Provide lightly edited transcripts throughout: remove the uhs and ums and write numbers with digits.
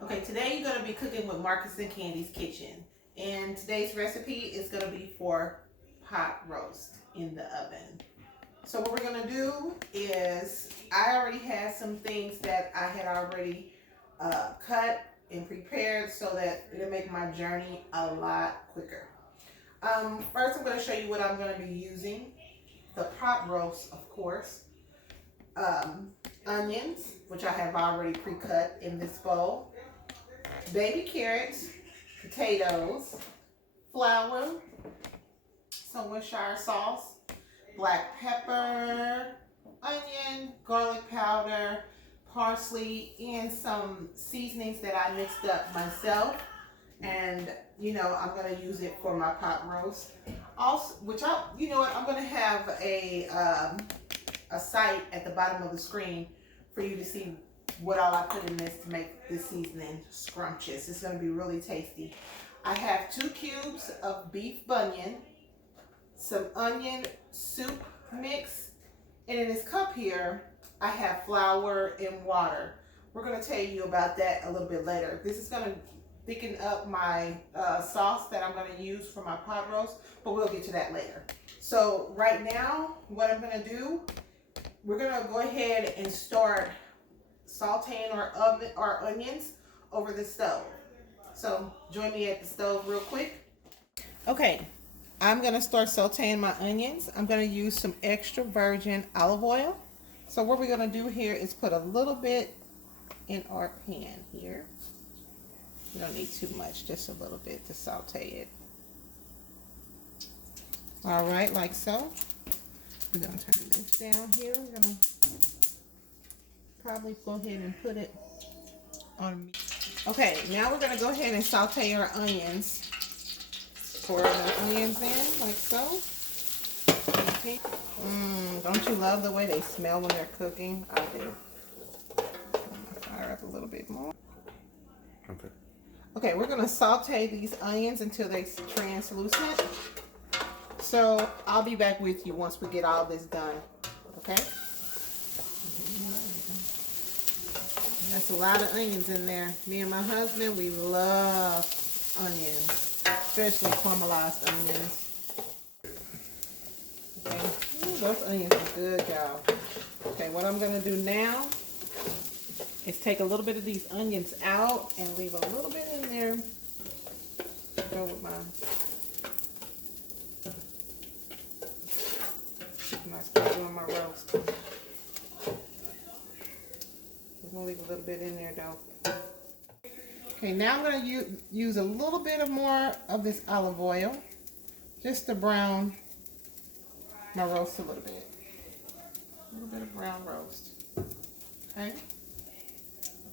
Okay, today you're going to be cooking with Markus and Candy's Kitchen. And today's recipe is going to be for pot roast in the oven. So what we're going to do is, I already had some things that I had already cut and prepared so that it'll make my journey a lot quicker. First I'm going to show you what I'm going to be using. The pot roast, of course. Onions, which I have already pre-cut in this bowl. Baby carrots, potatoes, flour, some Worcestershire sauce, black pepper, onion, garlic powder, parsley, and some seasonings that I mixed up myself. And I'm gonna use it for my pot roast. Also, I'm gonna have a site at the bottom of the screen for you to see what all I put in this to make this seasoning scrumptious. It's going to be really tasty. I have 2 cubes of beef bunion, some onion soup mix, and in this cup here, I have flour and water. We're going to tell you about that a little bit later. This is going to thicken up my sauce that I'm going to use for my pot roast, but we'll get to that later. So right now, what I'm going to do, we're going to go ahead and start sauteing our onions over the stove. So join me at the stove real quick. Okay, I'm going to start sauteing my onions. I'm going to use some extra virgin olive oil. So what we're going to do here is put a little bit in our pan here. We don't need too much, just a little bit to saute it. All right, like so. We're going to turn this down here. We're going to probably go ahead and put it on me. Okay, now we're going to go ahead and saute our onions. Pour the onions in like so. Okay. Don't you love the way they smell when they're cooking? I do. Fire up a little bit more. Okay. Okay, we're going to saute these onions until they're translucent. So I'll be back with you once we get all this done. Okay? That's a lot of onions in there. Me and my husband, we love onions, especially caramelized onions. Okay, ooh, those onions are good, y'all. Okay, what I'm gonna do now is take a little bit of these onions out and leave a little bit in there. Go with my when I start doing my roast. I'm gonna leave a little bit in there though. Okay, now I'm gonna use a little bit more of this olive oil just to brown my roast a little bit. A little bit of brown roast. Okay.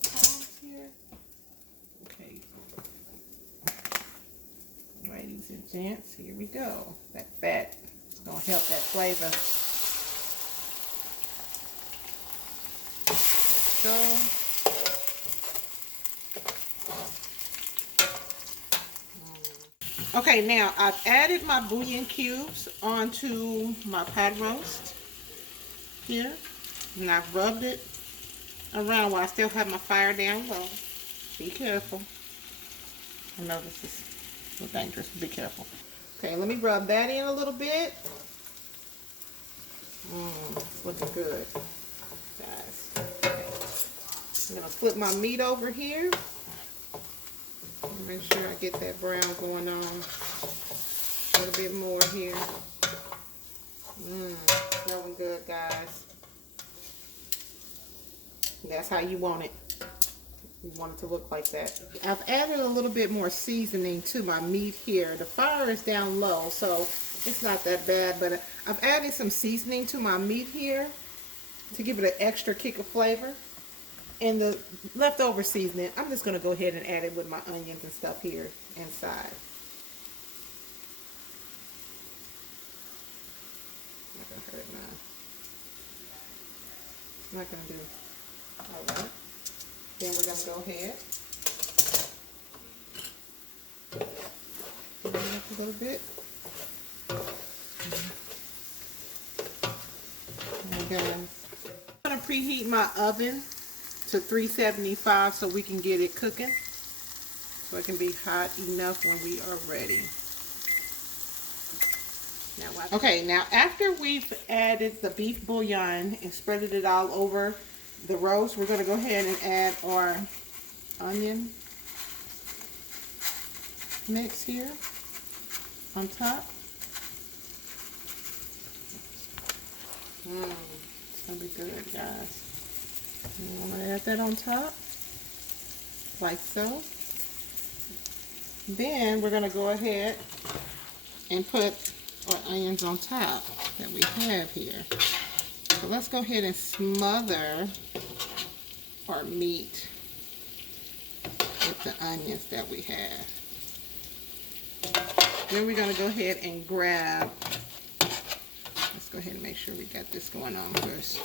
Pause here. Okay. Ladies and gents, here we go. That fat is gonna help that flavor. So. Okay, now I've added my bouillon cubes onto my pot roast here, and I've rubbed it around while I still have my fire down low. Be careful. I know this is so dangerous. Be careful. Okay, let me rub that in a little bit. It's looking good, guys. Okay. I'm gonna flip my meat over here. Make sure I get that brown going on. A little bit more here. Smelling good, guys. That's how you want it. You want it to look like that. I've added a little bit more seasoning to my meat here. The fire is down low, so it's not that bad, but I've added some seasoning to my meat here to give it an extra kick of flavor. And the leftover seasoning, I'm just going to go ahead and add it with my onions and stuff here inside. Not going to hurt now. It's not going to do. Alright. Then we're going to go ahead. Turn it up a little bit. And I'm going to preheat my oven to 375 so we can get it cooking. So it can be hot enough when we are ready. Okay, now after we've added the beef bouillon and spreaded it all over the roast, we're going to go ahead and add our onion mix here on top. It's going to be good, guys. I'm going to add that on top, like so. Then we're going to go ahead and put our onions on top that we have here. So let's go ahead and smother our meat with the onions that we have. Then we're going to go ahead and grab, let's go ahead and make sure we got this going on first.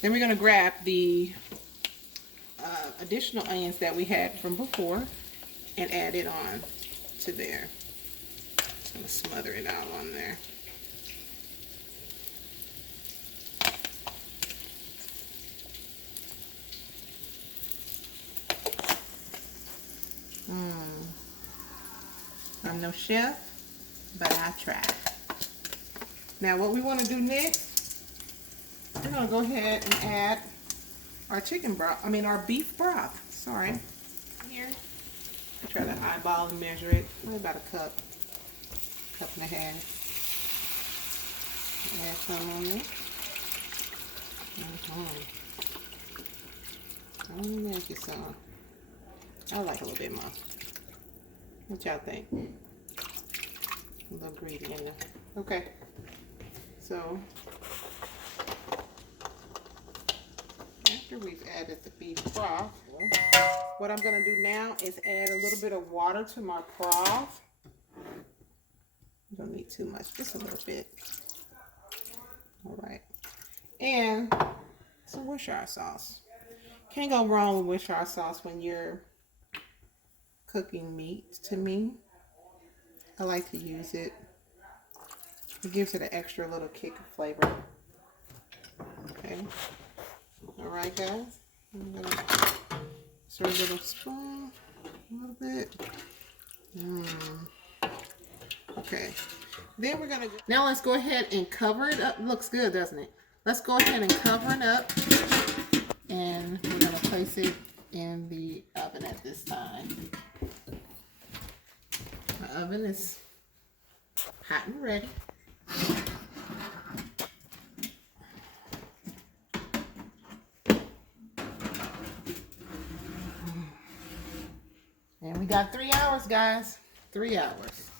Then we're going to grab the additional onions that we had from before and add it on to there. Just going to smother it all on there. I'm no chef, but I try. Now what we want to do next, we're going to go ahead and add our chicken broth, our beef broth, sorry. Here, I try to eyeball and measure it, probably about a cup and a half. Add some on there. I'll make you some. I like a little bit more. What y'all think? A little greedy in there. Okay. So, after we've added the beef broth, what I'm going to do now is add a little bit of water to my broth. You don't need too much, just a little bit. All right. And some Worcestershire sauce. Can't go wrong with Worcestershire sauce when you're cooking meat. To me, I like to use it. It gives it an extra little kick of flavor. Okay. All right, guys. I'm gonna serve a little spoon, a little bit. Okay. Then we're gonna now let's go ahead and cover it up. Looks good, doesn't it? Let's go ahead and cover it up, and we're gonna place it in the oven at this time. My oven is hot and ready. And we got 3 hours, guys. 3 hours.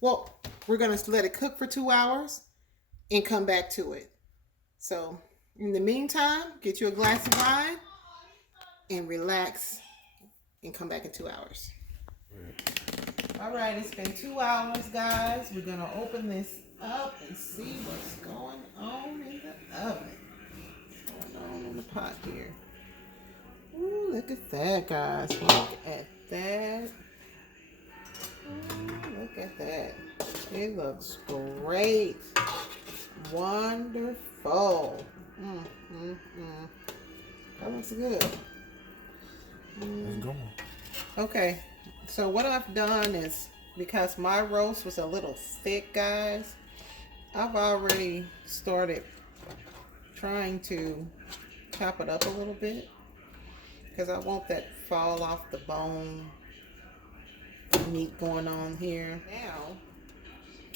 Well, we're going to let it cook for 2 hours and come back to it. So, in the meantime, get you a glass of wine and relax and come back in 2 hours. All right, it's been 2 hours, guys. We're going to open this up and see what's going on in the oven. What's going on in the pot here. Ooh, look at that, guys. Look at that. Ooh, look at that. It looks great. Wonderful. That looks good. Okay, so what I've done is, because my roast was a little thick, guys, I've already started trying to chop it up a little bit, because I want that fall off the bone meat going on here. Now,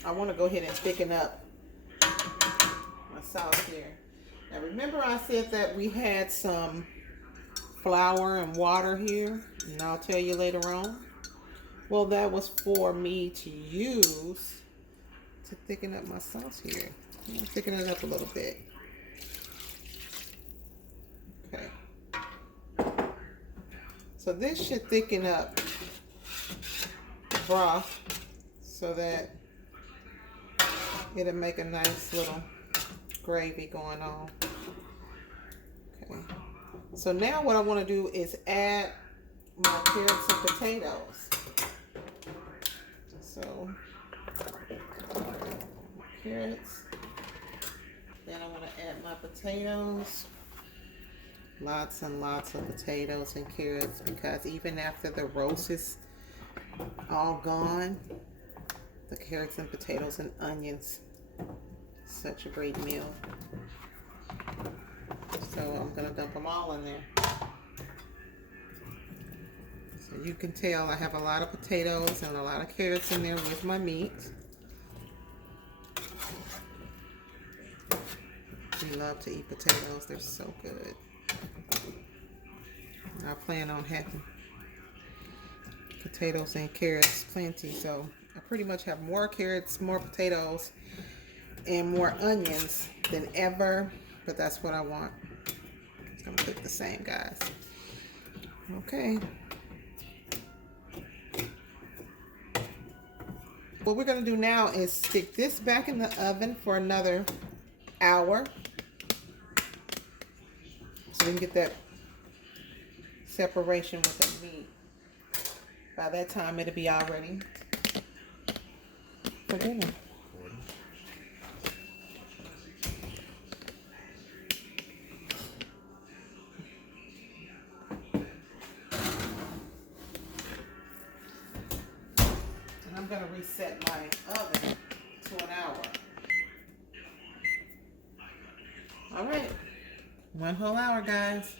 I want to go ahead and thicken up my sauce here. Now remember I said that we had some flour and water here, and I'll tell you later on. Well, that was for me to use to thicken up my sauce here. I'm going to thicken it up a little bit. Okay. So this should thicken up the broth so that it'll make a nice little gravy going on. Okay. So now what I want to do is add my carrots and potatoes. So, carrots. Then I want to add my my potatoes. Lots and lots of potatoes and carrots, because even after the roast is all gone, the carrots and potatoes and onions, such a great meal. So I'm gonna dump them all in there. So you can tell I have a lot of potatoes and a lot of carrots in there with my meat. We love to eat potatoes, they're so good. I plan on having potatoes and carrots plenty, so I pretty much have more carrots, more potatoes, and more onions than ever, but that's what I want. It's gonna cook the same, guys. Okay. What we're gonna do now is stick this back in the oven for another hour, so we can get that separation with the meat. By that time, it'll be all ready for dinner. And I'm gonna reset my oven to an hour. All right, 1 whole hour, guys.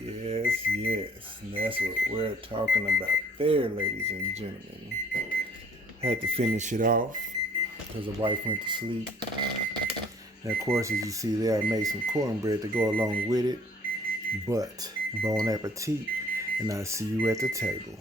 Yes, yes. And that's what we're talking about there, ladies and gentlemen. Had to finish it off because the wife went to sleep. And of course, as you see there, I made some cornbread to go along with it. But bon appetit, and I'll see you at the table.